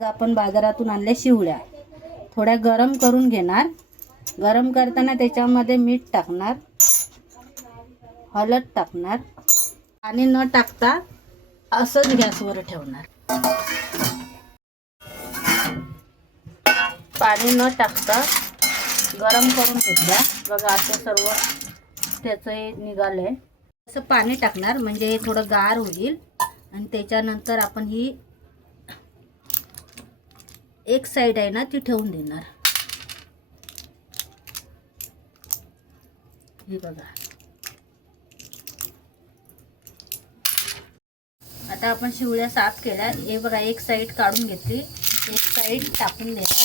आपण बाजारातून आणल्या शिवळ्या थोड्या गरम करून घेणार। गरम करताना त्याच्यामध्ये मीठ टाकणार, हळद टाकणार, पाणी न टाकता असंच गॅसवर ठेवणार। पाणी न टाकता गरम करून घेतल्या बघा, असं सर्व त्याचं हे निघालंय। असं पाणी टाकणार म्हणजे हे थोडं गार होईल आणि त्याच्यानंतर आपण ही एक साइड आहे ना ती ठेवून देणार। हे बघा, आता आपण शिवळ्या साफ केल्या। हे बघा, एक साइड काढून घेतली, एक साइड टाकून देणार।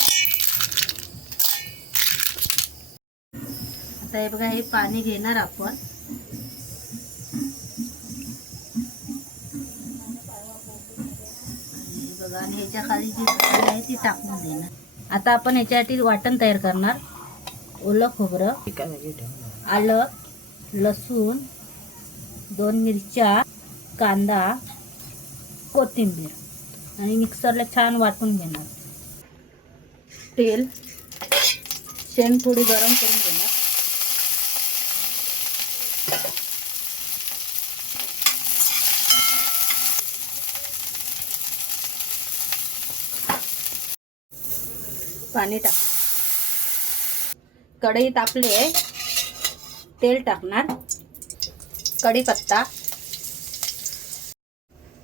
आता हे बघा, हे पाणी घेणार आपण, बघा, आणि ह्याच्या खाली जी झाड आहे ती टाकून देणार। आता आपण ह्याच्यासाठी वाटण तयार करणार। ओलं खोबरं, आलं, लसूण, 2 मिरच्या, कांदा, कोथिंबीर आणि मिक्सरला छान वाटून घेणार। तेल, शेंग थोडी गरम करून घेणार। पाणी टाकणार, कढई तापली आहे, तेल टाकणार, कढीपत्ता।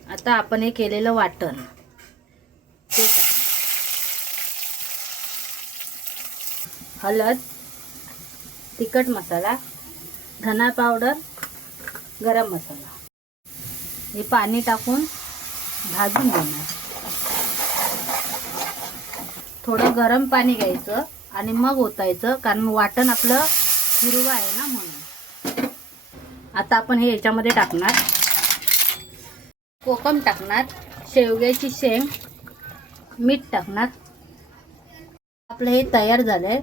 आता आपण हे केलेलं वाटण ते टाकणार, हळद, तिखट मसाला, धना पावडर, गरम मसाला, हे पाणी टाकून भाजून घेणार। थोडं गरम पाणी घ्यायचं आणि मग ओतायचं, कारण वाटण आपलं हिरवं आहे ना म्हणून। आता आपण हे याच्यामध्ये टाकणार, कोकम टाकणार, शेवग्याची शेंग, मीठ टाकणार। आपलं हे तयार झालंय।